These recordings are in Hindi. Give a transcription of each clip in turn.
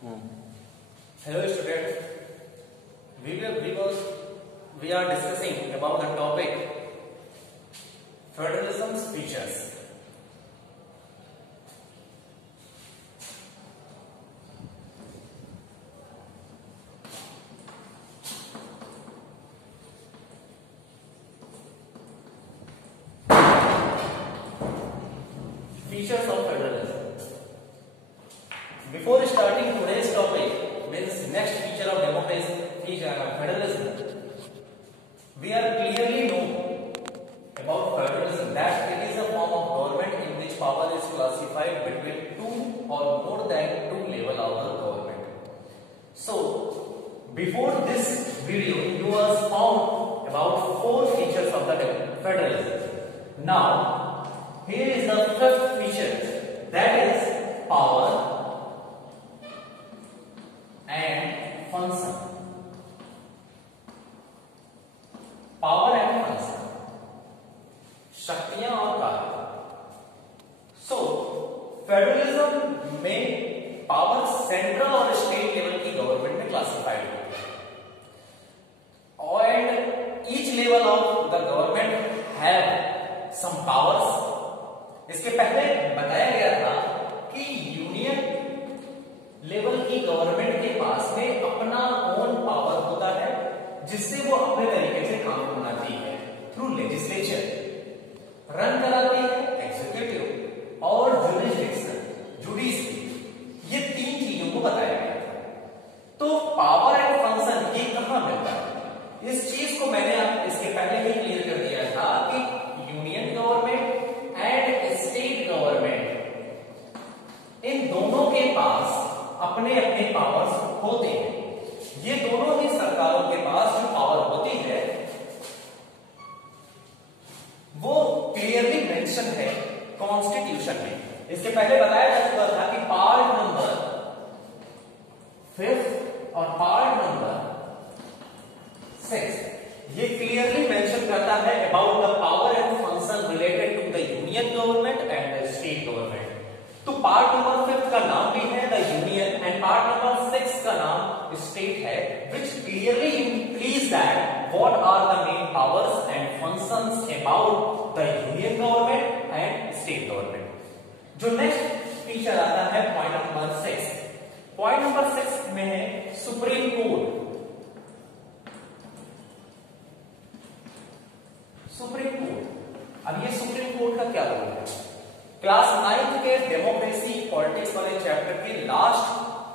Hello students, we are discussing about the topic federalism's features. Features of federalism. Before starting today's topic, means next feature of democracy, federalism, we are clearly know about federalism that it is a form of government in which power is classified between two or more than two levels of the government. So, before this video, you have found about 4 features of the federalism. Now, here is the fifth feature, that is power and function. Power and function, शक्तियां और कार्य. सो फेडरलिज्म में पावर सेंट्रल और स्टेट लेवल की गवर्नमेंट में क्लासिफाइड होती है and each level of the government have some powers. इसके पहले बताया गया था कि यूनियन लेवल की गवर्नमेंट के पास में अपना ओन पावर होता है जिससे वो अपने तरीके से काम बनाती है थ्रू लेजिस्लेचर, रन कराती है एग्जीक्यूटिव और जुडिशरी. ये 3 चीजों को बताया गया था. तो पावर एंड फंक्शन ये कहां मिलता है, इस चीज को मैंने इसके पहले ही क्लियर कर दिया था कि union government and state government in दोनों के पास अपने अपने पावर्स होते हैं. ये दोनों ही सरकारों के पास जो पावर होती है वो क्लियरली मेंशन है कॉन्स्टिट्यूशन में. इसके पहले बताया जा चुका था कि पार्ट नंबर 5 और पार्ट नंबर 6 ये क्लियरली मेंशन करता है about the power and function related to the union government and the state government. तो पार्ट नंबर 5 का नाम भी है the union and part number 6 का नाम स्टेट है, which clearly implies that what are the main powers and functions about the union government and state government. जो नेक्स्ट फीचर आता है पॉइंट नंबर 6. पॉइंट नंबर 6 में है सुप्रीम कोर्ट. सुप्रीम कोर्ट, अब ये सुप्रीम कोर्ट का क्या रोल है? क्लास 9 के डेमोक्रेसी पॉलिटिक्स वाले चैप्टर के लास्ट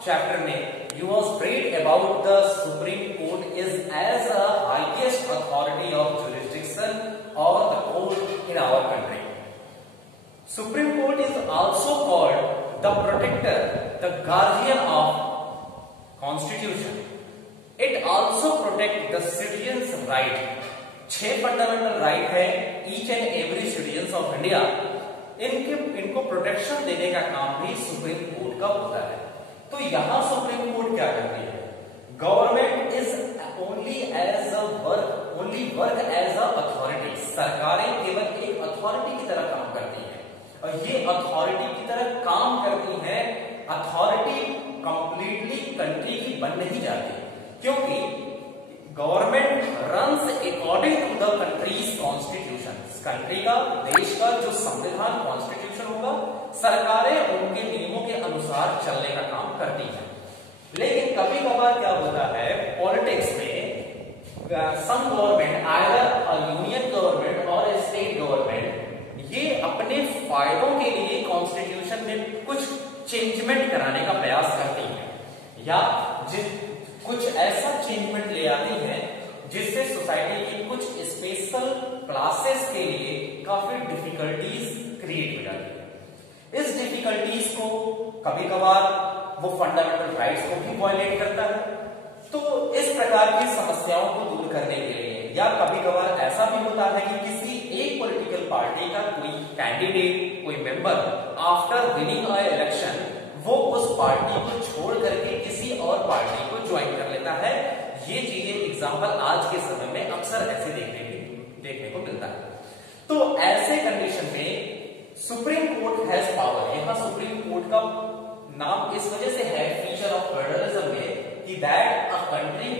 चैप्टर में you was read about the Supreme Court is as a highest authority of jurisdiction or the court in our country. Supreme Court is also called the protector, the guardian of Constitution. It also protect the citizens' right. 6 fundamental right है each and every citizens of India. इनको प्रोटेक्शन देने का काम भी सुप्रीम कोर्ट का होता है. तो यहां सुप्रीम कोर्ट क्या करती है? Government is only work as a authority. सरकारें केवल एक अथॉरिटी की तरह काम करती हैं और ये अथॉरिटी की तरह काम करती हैं. अथॉरिटी कंप्लीटली कंट्री की बन नहीं जाती क्योंकि government runs according to the country's constitution. Country का, देश का जो संविधान कॉन्स्टिट्यूशन होगा, सरकारें उनके नियमों के अनुसार चलने का काम करती हैं. लेकिन कभी कभार क्या होता है पॉलिटिक्स में, some government either union government और स्टेट गवर्नमेंट ये अपने फायदों के लिए कॉन्स्टिट्यूशन में कुछ चेंजमेंट कराने का प्रयास करती है या कुछ ऐसा चेंजमेंट ले आती है जिससे सोसाइटी की कुछ स्पेशल क्लासेस के लिए काफी डिफिकल्टीज क्रिएट हो जाती है. इस डिफिकल्टीज को कभी कभार वो फंडामेंटल राइट्स को भी वायलेट करता है. तो इस प्रकार की समस्याओं को दूर करने के लिए या कभी कभार ऐसा भी होता है कि किसी एक पॉलिटिकल पार्टी का कोई कैंडिडेट, कोई member after winning a election वो उस पार्टी को छोड़ करके किसी और पार्टी को ज्वाइन कर लेता है. ये चीजें एग्जांपल आज के समय में अक्सर ऐसे देखने को मिलता है. तो ऐसे कंडीशन में सुप्रीम कोर्ट हैज पावर. यहां सुप्रीम कोर्ट का नाम इस वजह से है feature of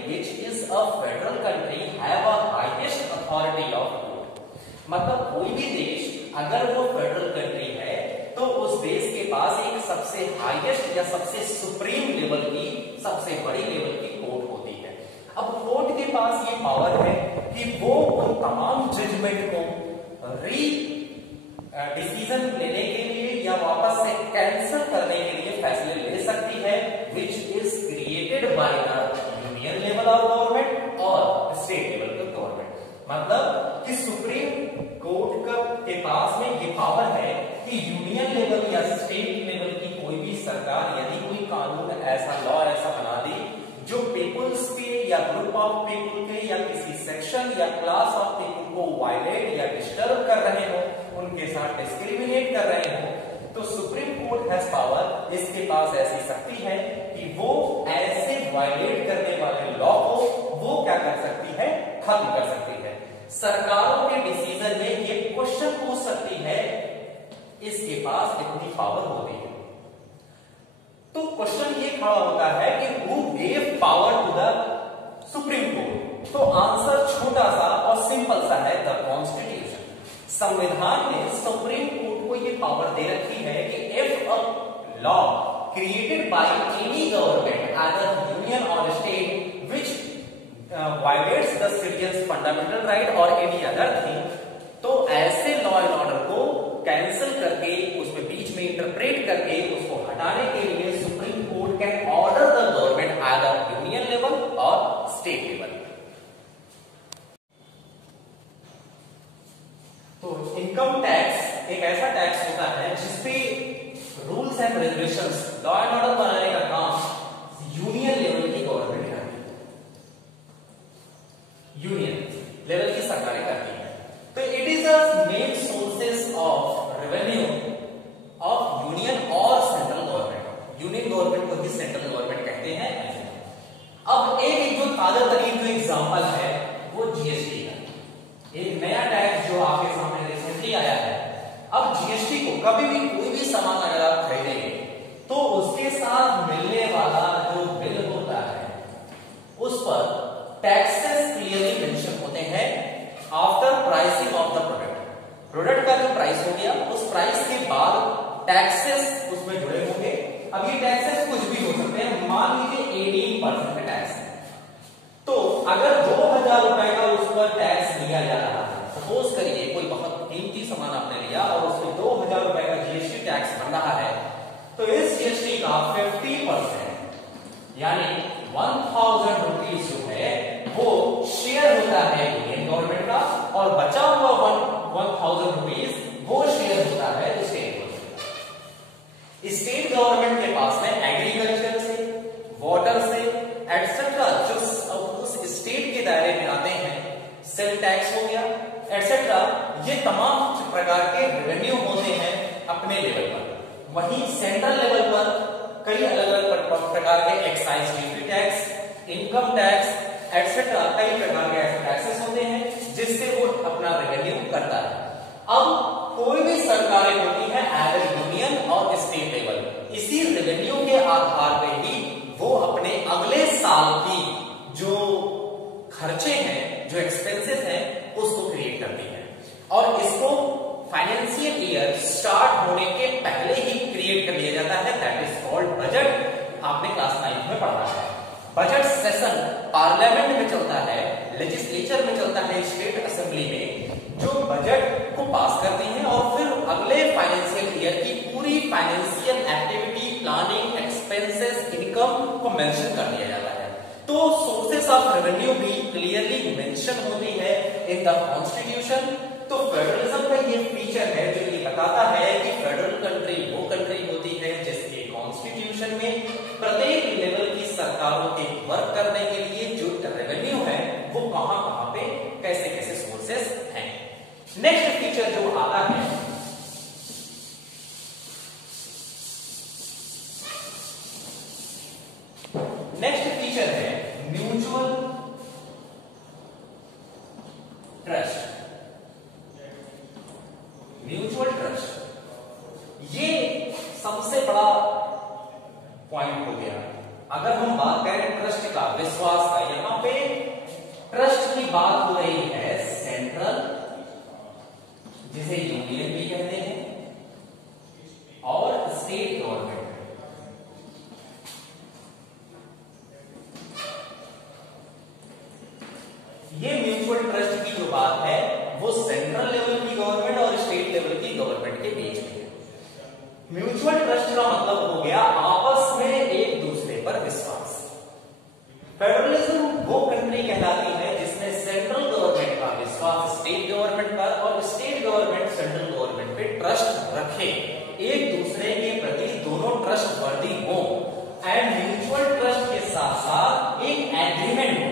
which is a federal country have a highest authority of court. मतलब कोई भी देश अगर वो फेडरल कंट्री है तो उस देश के पास एक सबसे हाईएस्ट या सबसे सुप्रीम लेवल की, सबसे बड़ी लेवल की कोर्ट होती है। अब कोर्ट के पास ये पावर है कि वो उन तमाम जजमेंट को डिसीजन लेने के लिए या वापस से कैंसिल करने के लिए फैसले ले सकती है, which is created by the union level of government और स्टेट लेवल का गवर्नमेंट। मतलब कि सुप्रीम कोर्ट के पास में ये पावर है कि यूनियन लेवल या स्टेट लेवल की कोई भी सरकार यदि कोई कानून ऐसा, लॉ ऐसा बना दी जो पीपुल्स के या ग्रुप ऑफ पीपुल के या किसी सेक्शन या क्लास ऑफ पीपुल को वायलेट या डिस्टर्ब कर रहे हो, उनके साथ डिस्क्रिमिनेट कर रहे हो, तो सुप्रीम कोर्ट हैज पावर, इसके पास ऐसी शक्ति है कि वो ऐसे वायलेट करने वाले लॉ को वो क्या कर सकती है, खत्म कर सकती है। सरकारों के डिसीजन में ये क्वेश्चन पूछ सकती है, इसके पास इतनी पावर होती है। तो क्वेश्चन ये खड़ा होता है कि who gave power to the supreme court? तो आंसर छोटा सा और सिंपल सा है, द कॉन्स्टिट्यूशन। संविधान ने सुप्रीम कोर्ट को ये पावर दे रखी है कि if a law created by any government either union or state which violates the citizens fundamental right or any other thing, तो ऐसे लॉ एंड ऑर्डर को कैंसिल करके उसमें बीच में इंटरप्रेट करके उसको हटाने के लिए supreme court can order the government either union level और स्टेट लेवल। तो इनकम टैक्स एक ऐसा टैक्स होता है जिसपे rules and regulations, law and order बनाने का काम यूनियन लेवल की गवर्नमेंट करती है, यूनियन लेवल की सरकारें करती है। तो it is the main sources of revenue of union और सेंट्रल गवर्नमेंट। यूनियन गवर्नमेंट को ही सेंट्रल गवर्नमेंट कहते हैं। अब एक जो ताजा तरीन जो एग्जांपल है वो जीएसटी का, एक नया टैक्स जो आपके सामने रिसेंटली आया है। अब जीएसटी को कभी भी कोई भी सामान अगर आप खरीदेंगे तो उसके साथ मिलने वाला जो बिल होता है उस पर टैक्सेस क्लियरली मेंशन होते हैं after pricing of the product. Product का जो प्राइस हो गया उस प्राइस के बाद टैक्सेस उसमें जुड़े होंगे। अब ये टैक्सेस कुछ भी हो सकते हैं, मान लीजिए 18% का टैक्स है, तो अगर 2000 रुपए का उस पर टैक्स लिया जा रहा है, सपोज करिए कोई बहुत कीमती सामान आपने लिया और उसमें 2000 रुपए का जीएसटी टैक्स बन रहा है, तो इस जीएसटी का 50% यानी 1000 रुपीज जो है वो शेयर होता है यूनियन गवर्नमेंट का और बचा हुआ 1000 रुपीज वो शेयर होता है स्टेट गवर्नमेंट। स्टेट गवर्नमेंट के पास में एग्रीकल्चर से, वाटर से एटसेट्रा जो उस स्टेट के दायरे में आते हैं, सेल टैक्स हो गया एटसेट्रा, ये तमाम प्रकार के रेवेन्यू होते हैं अपने लेवल पर। वहीं सेंट्रल लेवल पर कई अलग अलग प्रकार के excise duty tax, income tax etcetera कई प्रकार के ऐसे टैक्सेस होते हैं जिससे वो अपना रेवेन्यू करता है। अब कोई भी सरकारें होती है as union or state level, इसी रेवेन्यू के आधार पे ही वो अपने अगले साल की जो खर्चे हैं, जो एक्सपेंसेस हैं, उसको क्रिएट करती है और इसको फाइनेंशियल ईयर स्टार्ट होने के पहले ही क्रिएट कर लिया जाता है। That is called budget. आपने क्लास 9 में पढ़ा है। बजट सेशन पार्लियामेंट में चलता है, लेजिस्लेचर में चलता है, स्टेट असेंबली में, जो बजट को पास करती हैं और फिर अगले फाइनेंशियल ईयर की पूरी financial activity, planning, expenses, income को मेंशन कर दिया जाता है। तो सोर्सेस ऑफ रेवेन्यू भी क्लियरली मेंशन होती है इन द कॉन्स्टिट्यूशन। तो फेडरलिज्म का ये फीचर है जो ये बताता है कि फेडरल कंट्री वो कंट्री होती है जिसके कॉन्स्टिट्यूशन में प्रत्येक लेवल की सरकारों के वर्क करने के लिए जो रेवेन्यू है वो कहां कहां पे कैसे कैसे सोर्सेस हैं। नेक्स्ट फीचर जो आता है म्यूचुअल ट्रस्ट। म्यूचुअल ट्रस्ट ये सबसे बड़ा पॉइंट हो गया। अगर हम बात करें ट्रस्ट का, विश्वास का, यहां पे ट्रस्ट की बात हो रही है सेंट्रल, जिसे यूनियन भी कहते हैं, और स्टेट गवर्नमेंट। ये म्यूचुअल ट्रस्ट की जो बात है वो सेंट्रल लेवल की गवर्नमेंट और स्टेट लेवल की गवर्नमेंट के बीच में है। म्यूचुअल ट्रस्ट का मतलब हो गया आपस में एक दूसरे पर विश्वास। फेडरलिज्म वो कंट्री कहलाती है जिसमें सेंट्रल गवर्नमेंट का विश्वास स्टेट गवर्नमेंट पर और स्टेट गवर्नमेंट सेंट्रल गवर्नमेंट पे ट्रस्ट रखे, एक दूसरे के प्रति दोनों ट्रस्ट वर्दी हो, एंड म्यूचुअल ट्रस्ट के साथ साथ एक एग्रीमेंट हो।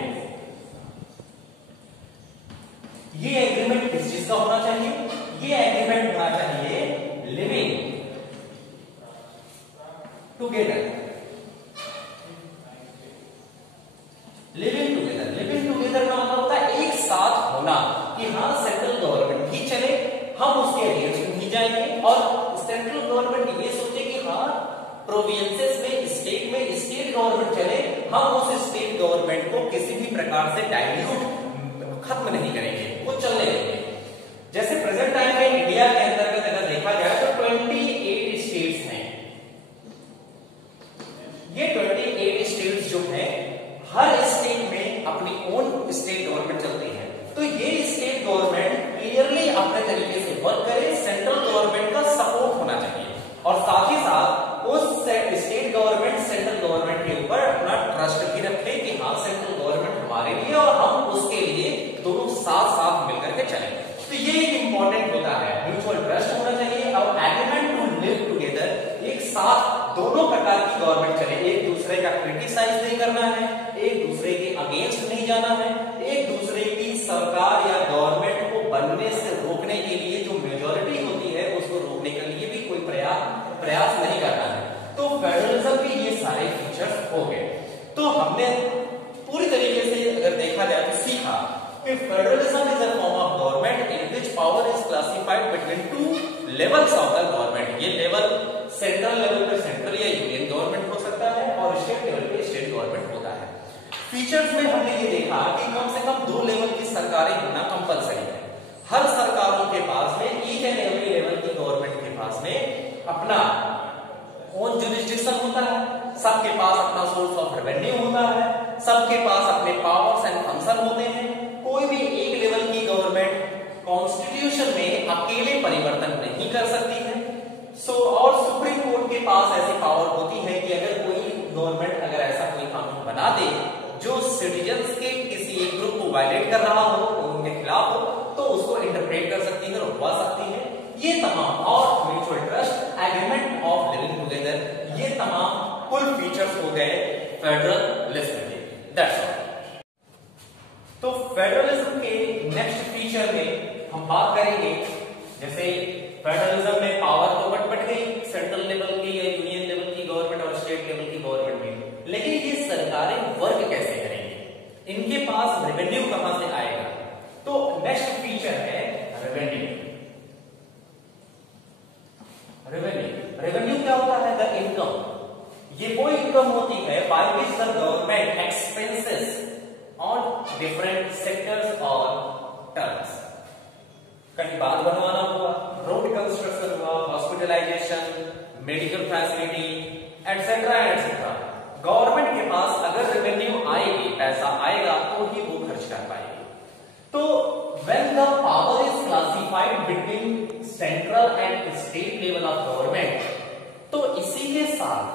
ये एग्रीमेंट किस चीज का होना चाहिए? ये एग्रीमेंट होना चाहिए living together. Living together, living together का मतलब होता है एक साथ होना, कि हाँ सेंट्रल गवर्नमेंट भी चले, हम उसके अगेंस्ट नहीं जाएंगे, और सेंट्रल गवर्नमेंट ये सोचे कि हाँ प्रोविंसेस में, स्टेट में स्टेट गवर्नमेंट चले, हम उस स्टेट गवर्नमेंट को किसी भी प्रकार से डाइल्यूट खत्म नहीं करेंगे, वो चलने देंगे। जैसे प्रेजेंट टाइम में इंडिया के अंतर्गत अगर देखा जाए तो 28 स्टेट्स हैं। ये 28 स्टेट्स जो हैं, हर स्टेट में अपनी ओन स्टेट गवर्नमेंट चलती है। तो ये स्टेट गवर्नमेंट क्लियरली अपने तरीके से वर्क करे, सेंट्रल गवर्नमेंट का सपोर्ट होना चाहिए, और साथ ही साथ उस स्टेट गवर्नमेंट सेंट्रल गवर्नमेंट के ऊपर अपना ट्रस्ट भी रखे कि हाँ सेंट्रल गवर्नमेंट हमारे लिए और हम उसके लिए दोनों साथ साथ मिलकर के चलें। तो ये एक इंपॉर्टेंट होता है, म्यूचुअल ट्रस्ट होना चाहिए और एग्रीमेंट टू लिव टुगेदर, एक साथ दोनों प्रकार की गवर्नमेंट चले, एक दूसरे का क्रिटिसाइज नहीं करना है, एक दूसरे के अगेंस्ट नहीं जाना है, एक दूसरे की सरकार या गवर्नमेंट को बनने से रोकने के लिए जो मेजॉरिटी होती है उसको रोकने के लिए भी कोई प्रयास नहीं करना है। तो फेडरलिज्म के ये सारे फीचर्स हो गए। तो हमने पूरी तरीके से अगर देखा जाए तो सीखा कि federalism is a form of government in which power is classified between two levels of the government. ये लेवल सेंट्रल लेवल पे सेंट्रल या यूनियन गवर्नमेंट हो सकता है और स्टेट लेवल पे स्टेट गवर्नमेंट होता है। फीचर्स में हमने ये देखा कि कम से कम 2 लेवल की सरकारें होना कंपलसरी है। हर सरकारों के पास में, ईच एंड एवरी लेवल की गवर्नमेंट के पास में अपना ओन जुरिस्डिक्शन होता है, सबके पास अपना सोर्स ऑफ रेवेन्यू होता है, सबके पास अपने पावर्स एंड फंक्शन होते हैं। कोई भी एक लेवल की गवर्नमेंट कॉन्स्टिट्यूशन में अकेले परिवर्तन नहीं कर सकती है। और सुप्रीम कोर्ट के पास ऐसी पावर होती है कि अगर कोई गवर्नमेंट अगर ऐसा कोई कानून बना दे जो सिटीजन्स के किसी एक ग्रुप को वायलेट कर रहा हो, उनके खिलाफ हो, तो उसको इंटरप्रेट कर सकती है, रुकवा सकती है। ये तमाम, और mutual trust, agreement of living together, ये तमाम कुल फीचर्स हो गए फेडरलिज्म के। That's all. तो फेडरलिज्म के नेक्स्ट फीचर में हम बात करेंगे, जैसे फेडरलिज्म में पावर तो बट गई, सेंट्रल लेवल की या यूनियन लेवल की गवर्नमेंट और स्टेट लेवल की गवर्नमेंट में, लेकिन ये सरकारें वर्क कैसे करेंगे, इनके पास रेवेन्यू कहां से आएगा? तो नेक्स्ट फीचर है रेवेन्यू। रेवेन्यू क्या होता है? The income. ये वो इनकम होती है by which the government expenses on different sectors और टर्म्स। कहीं बांध बनवाना हुआ, रोड कंस्ट्रक्शन हुआ, hospitalisation, medical facility etcetera etcetera, government के पास अगर रेवेन्यू आएगी, पैसा आएगा तो ही वो खर्च कर पाएगी। तो when the power is classified between central and state level of government, तो इसी के साथ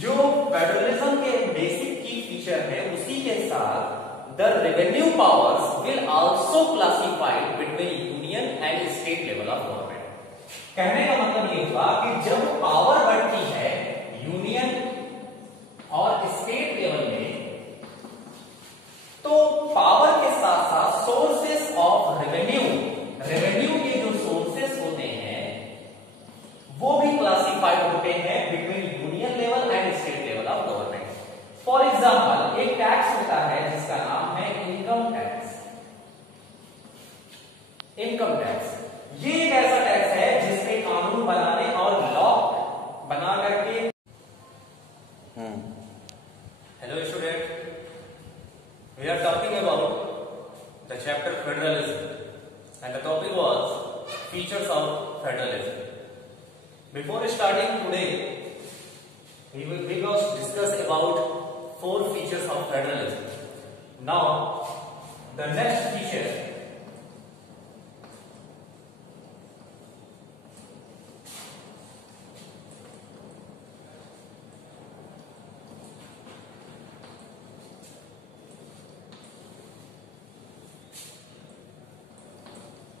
जो फेडरलिज्म के बेसिक की फीचर है, उसी के साथ the revenue powers will also classified between union and state level of government। कहने का मतलब ये हुआ कि जब पावर बढ़ती है यूनियन और स्टेट लेवल में, तो पावर के साथ साथ सोर्सेस ऑफ रेवेन्यू के जो सोर्सेस होते हैं वो भी क्लासिफाइड होते हैं between union level and state level of government. For example, एक टैक्स होता है जिसका नाम है इनकम टैक्स। इनकम टैक्स ये एक ऐसा टैक्स है जिसमें कानून बनाने और लॉ बना करके Hello student, we are talking about the chapter federalism and the topic was features of federalism. Before starting today, we will discuss about 4 features of federalism. Now, the next feature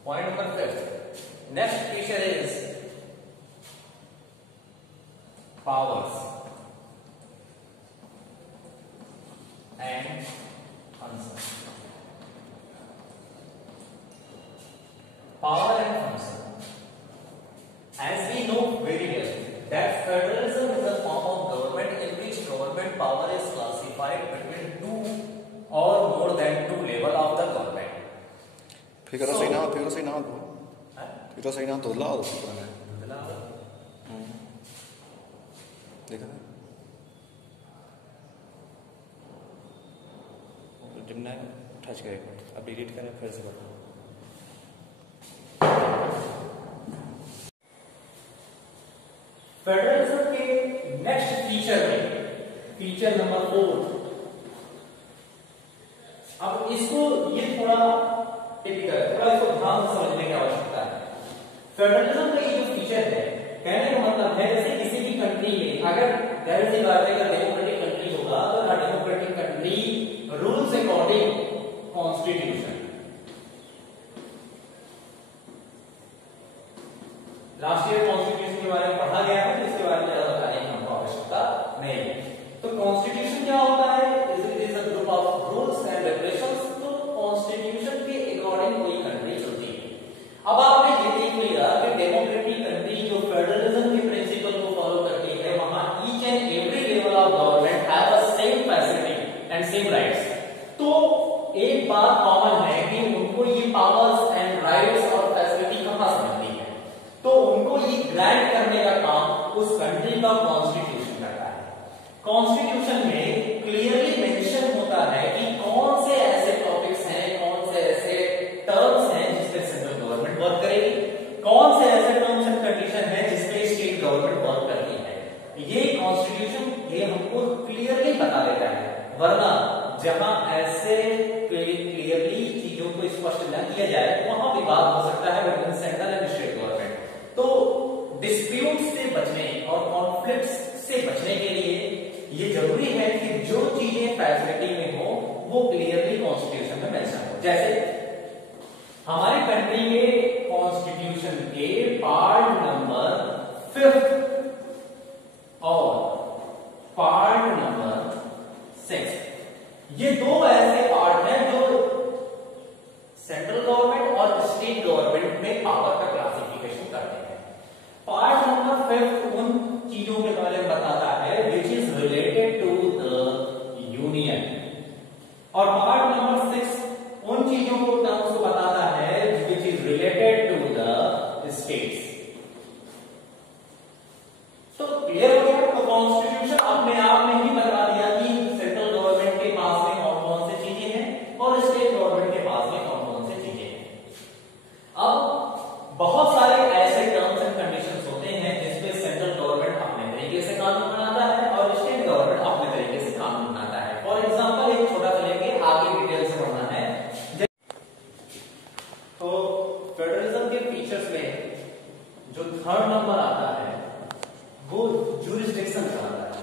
point number 5. Next feature is powers and functions. Power and function. As we know very well that federalism is a form of government in which government power is classified between 2 or more than 2 level of the government. Figura sei nato. Figura sei nato do lado, Do lado. देखा था? जब ना टच करे अब डिलीट करें फिर से बताओ. फेडरलिज्म के नेक्स्ट फीचर में फीचर नंबर 4. अब इसको ये थोड़ा टिपिकल थोड़ा इसको ध्यान से समझने की आवश्यकता है. फेडरलिज्म का ये जो फीचर है, कहने का मतलब है जैसे किसी भी कंट्री में अगर जाहिर सी बात है अगर डेमोक्रेटिक कंट्री होगा तो हर democratic country rules according constitution. Last year constitution के बारे में पढ़ा गया है तो इसके बारे में ज्यादा बताने की हमको आवश्यकता नहीं है. तो कॉन्स्टिट्यूशन क्या होता है? It is a group of rules and regulations. तो कॉन्स्टिट्यूशन के अकॉर्डिंग कोई कंट्री चलती है. अब आपने ये देख लिया कि डेमोक्रेटिक कंट्री जो फेडरलिज्म के प्रिंसिपल को फॉलो करती है वहां each and every level of government have a same facility and same rights. तो एक बात कॉमन है कि उनको ये पावर्स एंड राइट्स और फैसिलिटी कहां से मिलती है. तो उनको ये ग्रांट करने का काम उस कंट्री का कॉन्स्टिट्यूशन करता है. कॉन्स्टिट्यूशन में क्लियरली मेंशन होता है कि कौन से ऐसे टॉपिक्स हैं, कौन से ऐसे टर्म्स हैं जिसपे सेंट्रल गवर्नमेंट वर्क करेगी, कौन से ऐसे टर्म्स एंड कंडीशन हैं जिसपे स्टेट गवर्नमेंट वर्क करती है. ये कॉन्स्टिट्यूशन ये हमको क्लियरली बता देता है. वरना जहां ऐसे क्लियरली चीजों को स्पष्ट न किया जाए वहां विवाद हो सकता है between central and state government. तो डिस्प्यूट से बचने और कॉन्फ्लिक्ट्स से बचने के लिए ये जरूरी है कि जो चीजें फैसिलिटी में हो वो क्लियरली कॉन्स्टिट्यूशन में मेंशन हो. जैसे हमारी कंट्री के कॉन्स्टिट्यूशन के पार्ट नंबर 5 और पार्ट नंबर 6 ये 2 ऐसे पार्ट हैं जो सेंट्रल गवर्नमेंट और स्टेट गवर्नमेंट में पावर का क्लासिफिकेशन करते हैं. पार्ट नंबर 5 उन चीजों के बारे में बताता है which is related to the union और पार्ट नंबर 6 उन चीजों को टर्म्स को बताता है which is related to the states. तो क्लियर हो गया. तो कॉन्स्टिट्यूशन अपने आप में ही बता दिया कि सेंट्रल गवर्नमेंट के पास में कौन कौन से चीजें हैं और स्टेट गवर्नमेंट के पास में कौन कौन से चीजें हैं. अब बहुत सारे ऐसे टर्म्स एंड कंडीशंस होते हैं जिसपे सेंट्रल गवर्नमेंट अपने तरीके से कानून बनाता है और स्टेट गवर्नमेंट अपने तरीके से कानून बनाता है. फॉर एग्जांपल एक छोटा सा लेंगे, आगे डिटेल से पढ़ना है. तो फेडरलिज्म के फीचर्स में जो 3rd नंबर आता है वो ज्यूरिसडिक्शन कहलाता है.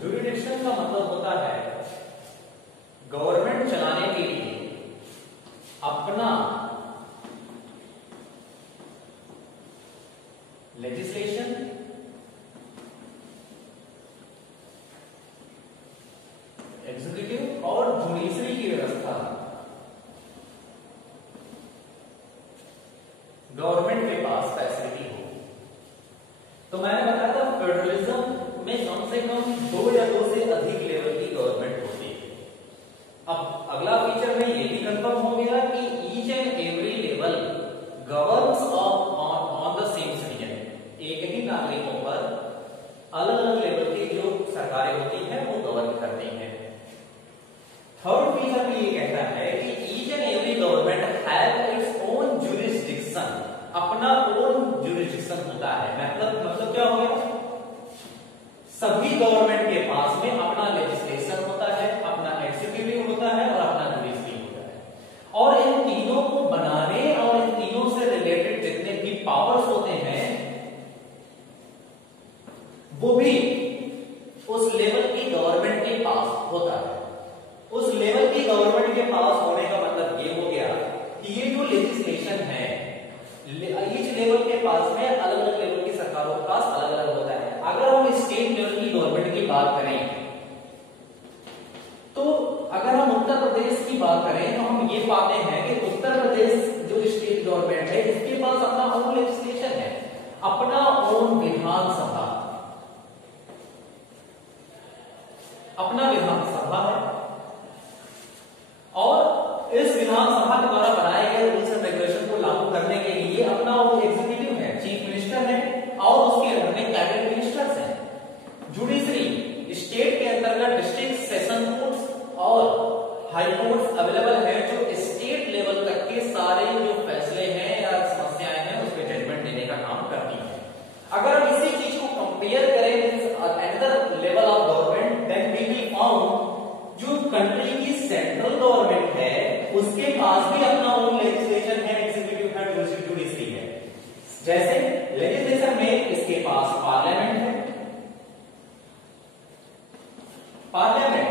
ज्यूरिसडिक्शन का मतलब होता है गवर्नमेंट चलाने के लिए अपना लेजिस्लेशन, एग्जीक्यूटिव और जुडिशरी की व्यवस्था गवर्नमेंट के पास फैसिलिटी हो. तो मैंने बताया था फेडरलिज्म में कम से कम 2 या 2 से अधिक लेवल की गवर्नमेंट होती है. अब अगला फीचर में ये भी कंफर्म हो गया कि each and every level governs on the same citizen. एक ही नागरिकों पर अलग अलग लेवल की जो सरकारें होती हैं वो गवर्न करती हैं। थर्ड फीचर भी ये कहता है कि each and every government have its own jurisdiction, अपना ओन ज्यूरिसडिक्शन होता है। मतलब क्या हो गया, सभी गवर्नमेंट के पास में अपना लेजिस्लेशन होता है, अपना एग्जीक्यूटिव होता है और अपना जुडिशरी होता है। और इन तीनों को बनाने और इन तीनों से रिलेटेड जितने भी पावर्स होते हैं वो भी उस लेवल की गवर्नमेंट के पास होता है। उस लेवल की गवर्नमेंट के पास होने का मतलब ये हो गया कि ये जो लेजिस्लेशन है ईच लेवल के पास में अलग अलग लेवल की सरकारों के पास अलग अलग होता है। अगर हम स्टेट लेवल की गवर्नमेंट की बात करें तो अगर हम उत्तर प्रदेश की बात करें तो हम ये पाते हैं कि उत्तर प्रदेश जो स्टेट गवर्नमेंट है इसके पास अपना ओन लेजिस्लेशन है, अपना ओन विधानसभा, अपना विधानसभा है और इस विधानसभा के द्वारा बनाए गए रूल्स एंड रेगुलेशन को लागू करने के लिए अपना वो एग्जीक्यूटिव है, चीफ मिनिस्टर है और उसके अंदर में कैबिनेट मिनिस्टर्स हैं। जुडिशरी स्टेट के अंतर्गत डिस्ट्रिक्ट सेशन कोर्ट्स और हाई कोर्ट्स अवेलेबल है जो स्टेट लेवल तक के सारे जो फैसले हैं या समस्याएं हैं उस पर जजमेंट देने का काम करती है। अगर हम इसी चीज को कंपेयर करें another level of government then we will found जो कंट्री की सेंट्रल गवर्नमेंट है उसके पास भी अपना ओन लेजिस्लेशन है, एग्जीक्यूटिव है, जुडिशरी है। जैसे लेजिस्लेशन में इसके पास पार्लियामेंट है, पार्लियामेंट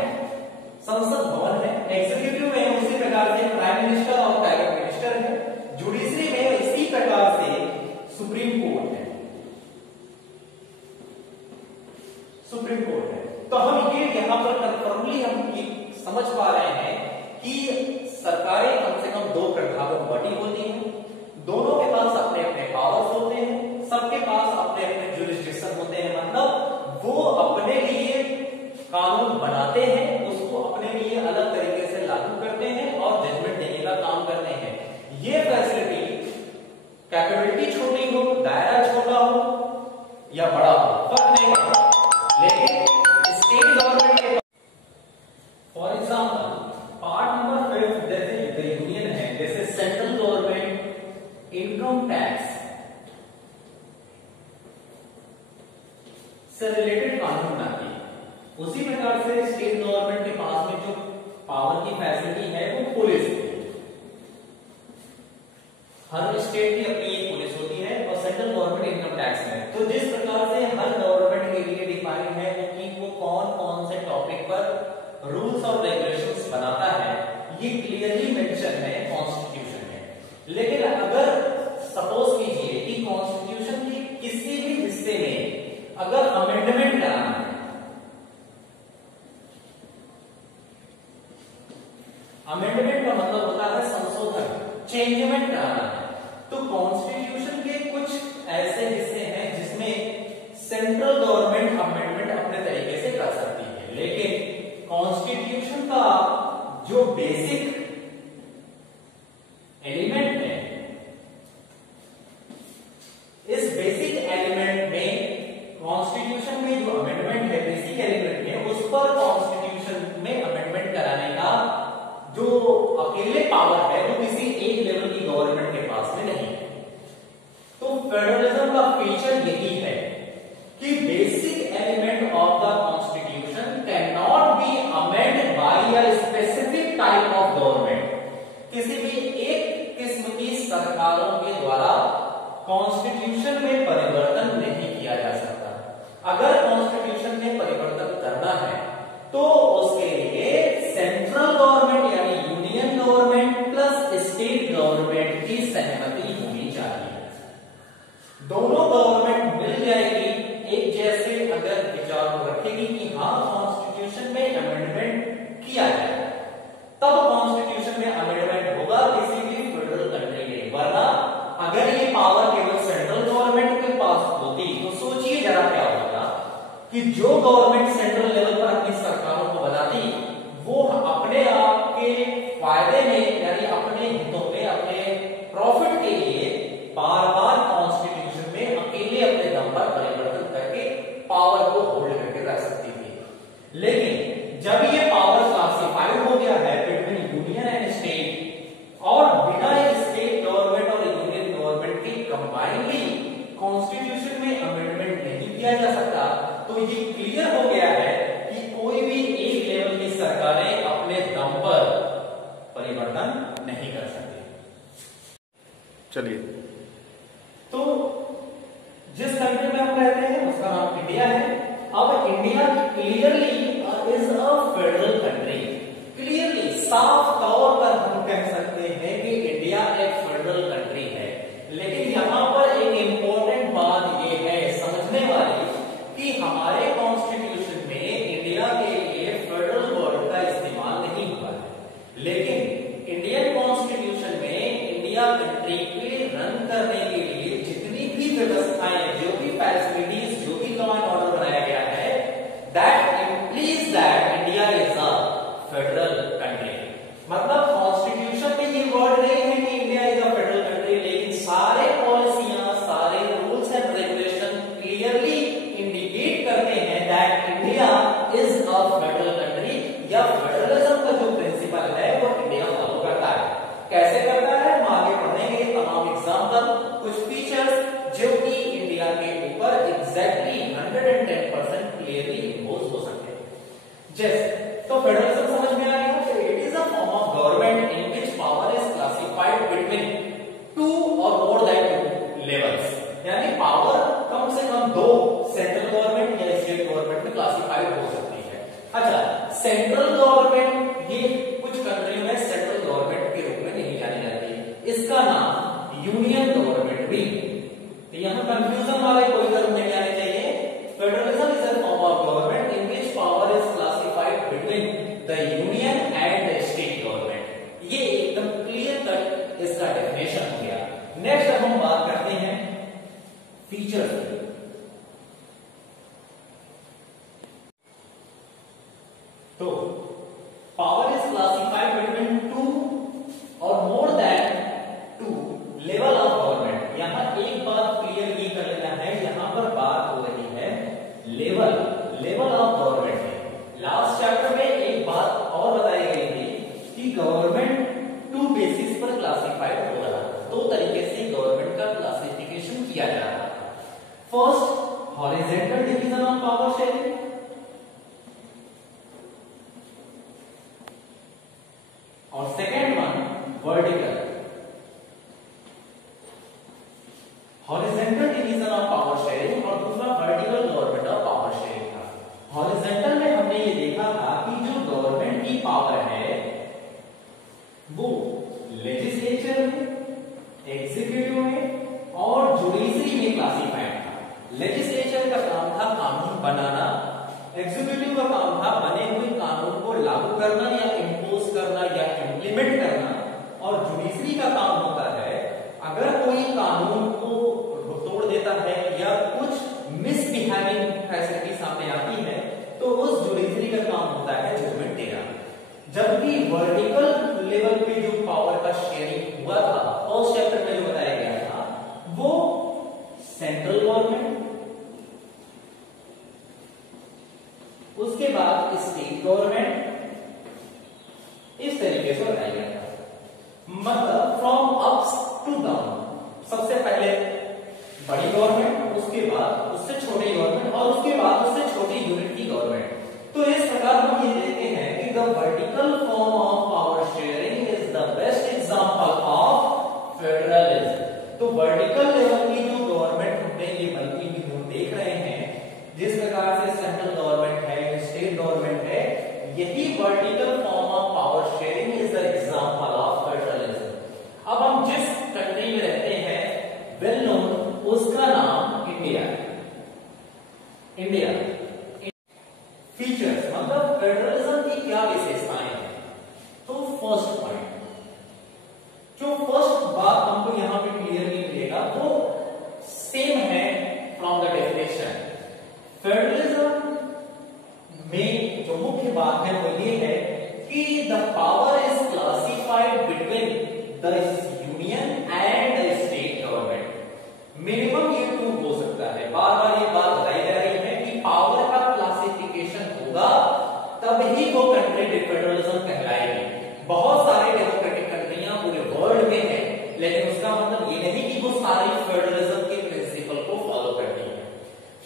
संसद भवन है, एग्जीक्यूटिव में उसी प्रकार से प्राइम मिनिस्टर और कैबिनेट मिनिस्टर है, जुडिशरी में इसी प्रकार से सुप्रीम कोर्ट है, सुप्रीम कोर्ट है। तो हम ये यहां पर कंफर्मली हम समझ पा रहे हैं कि सरकारें कम से कम दो प्रभागों में बटी होती हैं, दोनों के पास अपने अपने पावर्स होते हैं, सबके पास अपने अपने ज्यूरिसडिक्शन होते हैं। मतलब वो अपने लिए कानून बनाते हैं, उसको अपने लिए अलग तरीके से लागू करते हैं और जजमेंट देने का काम करते हैं। ये फैसिलिटी कैपेबिलिटी छोटी हो, दायरा छोटा हो या बड़ा हो फर्क नहीं पड़ता, लेकिन स्टेट गवर्नमेंट के फॉर एग्जाम्पल पार्ट नंबर 5 जैसे यूनियन है, जैसे सेंट्रल गवर्नमेंट इनकम टैक्स से रिलेटेड कानून बनाती है, उसी प्रकार से स्टेट गवर्नमेंट के पास में जो पावर की फैसिलिटी है वो पुलिस है। हर स्टेट की अपनी एक पुलिस होती है और सेंट्रल गवर्नमेंट इनकम टैक्स में। तो जिस प्रकार से हर गवर्नमेंट के लिए डिफाइन है कि वो कौन कौन से टॉपिक पर रूल्स और रेगुलेशंस बनाता है, ये क्लियरली मेंशन है कॉन्स्टिट्यूशन में। लेकिन अगर सपोज कीजिए कि कॉन्स्टिट्यूशन के किसी भी हिस्से में अगर अमेंडमेंट कराना है, अमेंडमेंट का मतलब होता है संशोधन, चेंजमेंट कराना है, तो कॉन्स्टिट्यूशन के कुछ ऐसे हिस्से हैं जिसमें सेंट्रल गवर्नमेंट अमेंडमेंट अपने तरीके से कर सकती है। लेकिन कॉन्स्टिट्यूशन का जो बेसिक एलिमेंट है, इस बेसिक एलिमेंट में कॉन्स्टिट्यूशन में जो अमेंडमेंट है बेसिक एलिमेंट में, उस पर कॉन्स्टिट्यूशन में अमेंडमेंट कराने का जो अकेले पावर है वो किसी एक लेवल की गवर्नमेंट के पास में नहीं है। तो फेडरलिज्म का फीचर यही है कि basic element of the constitution can not be amend by a specific type of government. किसी भी एक किस्म की सरकारों के द्वारा कॉन्स्टिट्यूशन में परिवर्तन नहीं किया जा सकता। अगर कॉन्स्टिट्यूशन में परिवर्तन करना है तो उसके लिए सेंट्रल गवर्नमेंट यानी union government plus state government की सहमति होनी चाहिए। दोनों गवर्नमेंट मिल जाएगी, एक जैसे अगर विचार को रखेगी कि हाँ कॉन्स्टिट्यूशन में अमेंडमेंट किया जाए, तब कॉन्स्टिट्यूशन में अमेंडमेंट होगा किसी भी फेडरल कंट्री में। वरना अगर ये पावर केवल सेंट्रल गवर्नमेंट के पास होती तो सोचिए जरा क्या होगा कि जो गवर्नमेंट सेंट्रल लेवल पर अपनी सरकारों को बनाती वो अपने आप के फायदे में यानी अपने हितों में अपने प्रॉफिट के लिए बार बार कॉन्स्टिट्यूशन में अकेले अपने दम पर परिवर्तन करके पावर को चलिए। तो जिस कंट्री में हम रहते हैं उसका नाम इंडिया है। अब India clearly is a federal country. Clearly साफ तौर पर हम कह सकते हैं कि इंडिया एक फेडरल कंट्री है। लेकिन यहां पर एक इंपॉर्टेंट बात यह है समझने वाली कि हमारे कॉन्स्टिट्यूशन में इंडिया के लिए फेडरल वर्ड का इस्तेमाल नहीं हुआ है। लेकिन इंडियन कॉन्स्टिट्यूशन में इंडिया कंट्री के रन करने के लिए जितनी भी व्यवस्थाएं, जो भी फैसिलिटीज, जो भी लॉ एंड ऑर्डर बनाया गया है, that implies that India is a federal country. मतलब कॉन्स्टिट्यूशन में ये वर्ड नहीं है कि India is a federal country, लेकिन सारे पॉलिसियां, सारे rules and regulation clearly indicate करते हैं that India is a federal country, या फेडरलिज्म का जो प्रिंसिपल है वो इंडिया फॉलो करता है। कैसे करता है हम आगे पढ़ेंगे तमाम एग्जांपल, कुछ फीचर्स जो कि इंडिया के ऊपर एग्जैक्टली 110% क्लियरली इंपोज हो सकते हैं। जैसे तो फेडरलिज्म समझ में आ गया कि it is a form of government in which power is classified between two or more than two levels, यानी पावर कम से कम दो सेंट्रल गवर्नमेंट या स्टेट गवर्नमेंट में क्लासिफाइड हो सकती है। अच्छा, सेंट्रल गवर्नमेंट ये कुछ कंट्रियों में सेंट्रल गवर्नमेंट के रूप में नहीं जानी जाती, इसका नाम यूनियन गवर्नमेंट भी। तो यहां कंफ्यूजन वाले कोई टर्म नहीं आने चाहिए। Federalism is a form of government in which power is classified between the union and the state government. ये एकदम क्लियर कट इसका डेफिनेशन हो गया। नेक्स्ट अब हम बात करते हैं फीचर्स की। तो power is classified between two or more than two level of government. यहां एक बात क्लियर ये कर लेना है, यहां पर बात हो रही है लेवल ऑफ गवर्नमेंट है। लास्ट चैप्टर में एक बात और बताई गई थी कि गवर्नमेंट टू बेसिस पर क्लासिफाइड हो रहा है। दो तरीके से गवर्नमेंट का क्लासिफिकेशन किया जा रहा है। First, horizontal division of power sharing, और second one vertical. Horizontal division of power sharing और दूसरा vertical government of power sharing था। हॉरिजॉन्टल में हमने ये देखा था कि जो गवर्नमेंट की पावर है वो लेजिस्लेचर में, एग्जीक्यूटिव में और जुडिशरी में क्लासिफाइड था। लेजिस्लेचर का काम था कानून बनाना, एग्जीक्यूटिव का काम था बने हुए कानून को लागू करना या इंपोज करना या इंप्लीमेंट करना, और जुडिशरी का काम होता है अगर कोई कानून को तोड़ देता है या कुछ मिसबिहेविंग फैसिलिटी सामने आती है तो उस जुडिशरी का काम होता है जजमेंट देना। जबकि वर्टिकल लेवल पे जो पावर का शेयरिंग हुआ था फर्स्ट चैप्टर में जो बताया गया था वो सेंट्रल गवर्नमेंट, उसके बाद स्टेट गवर्नमेंट, इस तरीके से बताया गया था। मतलब फ्रॉम अप्स टू डाउन, सबसे पहले बड़ी गवर्नमेंट, उसके बाद उससे छोटी गवर्नमेंट और उसके बाद उससे छोटी यूनिट की गवर्नमेंट। तो इस प्रकार हम ये देखते हैं कि the vertical form of power sharing is the best example of federalism. तो वर्टिकल लेवल की जो गवर्नमेंट हमने ये बनती हुई हम देख रहे हैं, जिस प्रकार से सेंट्रल गवर्नमेंट है, स्टेट गवर्नमेंट है, यही vertical form of power sharing is the example of federalism. अब हम जिस कंट्री में रहते हैं वेल नोन, उसका नाम इंडिया है। इंडिया फीचर्स मतलब फेडरलिज्म की क्या विशेषताएं हैं। तो फर्स्ट पॉइंट, जो फर्स्ट बात हमको यहां पे क्लियरली मिलेगा वो सेम है फ्रॉम द डेफिनेशन। फेडरलिज्म में जो मुख्य बात है वो ये है कि the power is classified between the union and the state government. Minimum ये टू हो सकता है, बार बार ये बात बताई जा रही है कि पावर का क्लासिफिकेशन होगा तब ही वो कंट्री फेडरलिज्म कहलाएगी। बहुत सारे डेमोक्रेटिक कंट्रियां पूरे वर्ल्ड में हैं, लेकिन उसका मतलब ये नहीं कि वो सारी फेडरलिज्म के प्रिंसिपल को फॉलो करती है।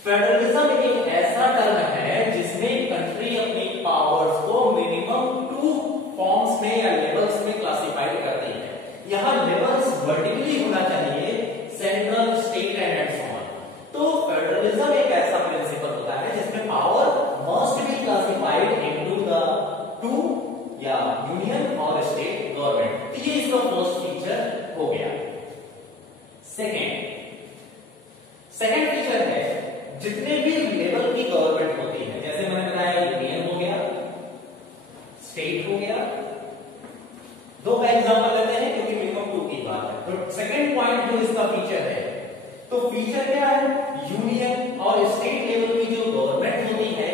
फेडरलिज्म एक ऐसा टर्म है जिसमें कंट्री अपनी पावर्स को मिनिमम टू फॉर्म्स में या लेवल्स में क्लासिफाइड करती है। यहां लेवल्स वर्टिकली होना चाहिए central, state and so on. तो फेडरलिज्म एक ऐसा प्रिंसिपल होता है जिसमें power must be classified into the two या यूनियन और स्टेट गवर्नमेंट। तो ये इसका फर्स्ट फीचर हो गया। सेकंड फीचर है जितने भी लेवल की गवर्नमेंट होती है, जैसे मैंने बताया यूनियन हो गया, स्टेट हो गया, दो का एग्जांपल लेते हैं क्योंकि मिनिमम 2 की बात है। तो सेकंड पॉइंट जो इसका फीचर है, तो फीचर क्या है, यूनियन और स्टेट लेवल की जो गवर्नमेंट होती है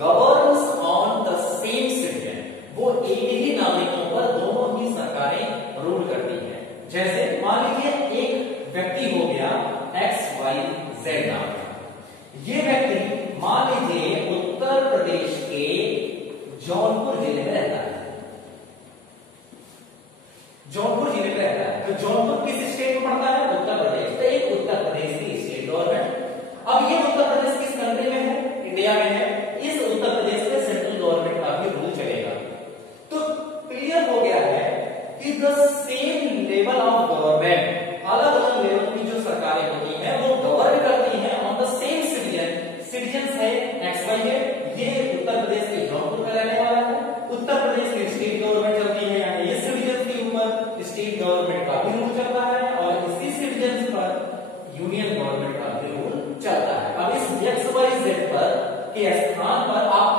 governs on the same citizen, वो एक ही नागरिकों पर दोनों ही सरकारें रूल करती हैं। जैसे मान लीजिए एक व्यक्ति हो गया XYZ नाम, ये व्यक्ति मान लीजिए उत्तर प्रदेश के जौनपुर जिले में रहता है, जौनपुर जिले में रहता है। तो जौनपुर किस स्टेट में पड़ता है, उत्तर प्रदेश। तो एक उत्तर प्रदेश की स्टेट गवर्नमेंट, अब ये उत्तर प्रदेश किस कंट्री में है, इंडिया में है, इस उत्तर प्रदेश में सेंट्रल गवर्नमेंट का भी रूल चलेगा। तो क्लियर हो गया है कि the same level of government, अलग अलग लेवल की जो सरकारें होती हैं वो गवर्न करती हैं on the same citizen. Citizen है XYZ, ये उत्तर प्रदेश के जौनपुर का रहने वाला है, उत्तर प्रदेश की स्टेट गवर्नमेंट चलती है, यानी ये सिटीजन के ऊपर स्टेट गवर्नमेंट का भी रूल चलता है और इसी सिटीजन पर यूनियन गवर्नमेंट का भी रूल चलता है। अब इस XYZ पर के स्थान पर आप